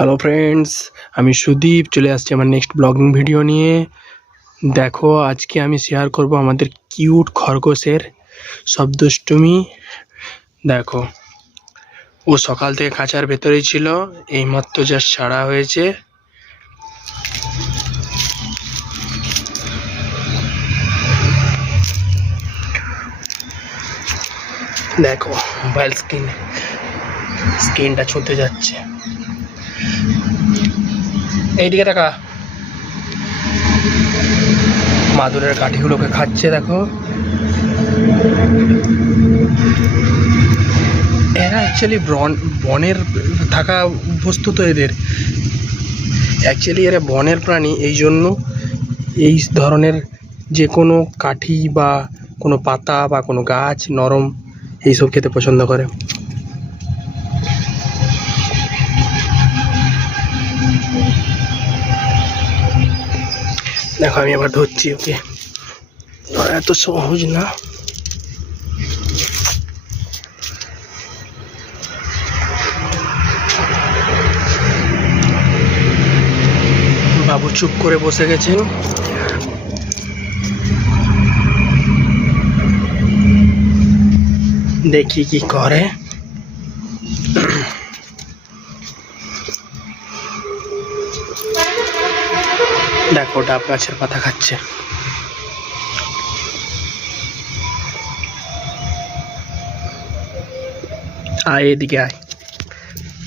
Hello friends, আমি সুদীপ চলে আসছি আমার নেক্সট ব্লগিং ভিডিও নিয়ে। দেখো, আজকে আমি শেয়ার করব আমাদের কিউট খরগোশের সব দুষ্টুমি। দেখো, ও সকাল থেকে খাঁচার ভেতরেই ছিল, এইমাত্র জাস্ট ছাড়া হয়েছে। দেখো, মোবাইল স্ক্রিনটা ছুটে যাচ্ছে। এইদিকে দেখা, মাদুরের কাঠিগুলোকে খাচ্ছে। দেখো, এরা অ্যাকচুয়ালি বনের থাকা বস্তু তো এদের, অ্যাকচুয়ালি এরা বনের প্রাণী, এই জন্য এই ধরনের যে কোনো কাঠি বা কোনো পাতা বা কোনো গাছ নরম এইসব খেতে পছন্দ করে। দেখো, আমি আবার ধরছি ওকে, এত সহজ না। বাবু চুপ করে বসে গেছেন। দেখি কি করে। দেখো, ডাব গাছের পাতা খাচ্ছে। আয় এদিকে আয়,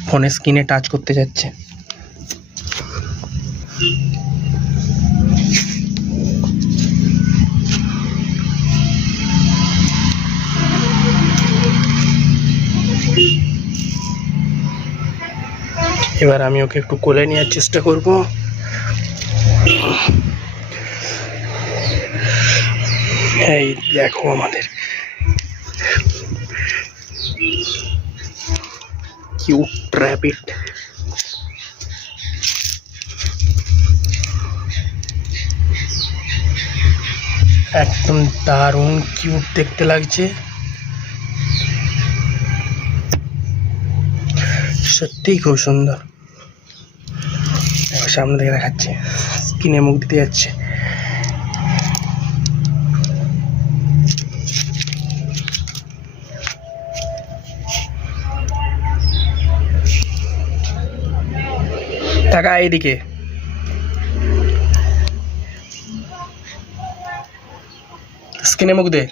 ফোনের স্ক্রিনে টাচ করতে যাচ্ছে। এবার আমি ওকে একটু কোলে নেওয়ার চেষ্টা করব। এই দেখো, আমাদের কিউট র্যাবিট। একদম দারুণ কিউট দেখতে লাগছে, সত্যিই খুব সুন্দর। সামনে থেকে দেখাচ্ছে, স্কিনে মুখ দিতে যাচ্ছে। টাকা এইদিকে, স্কিনে মুখ দে।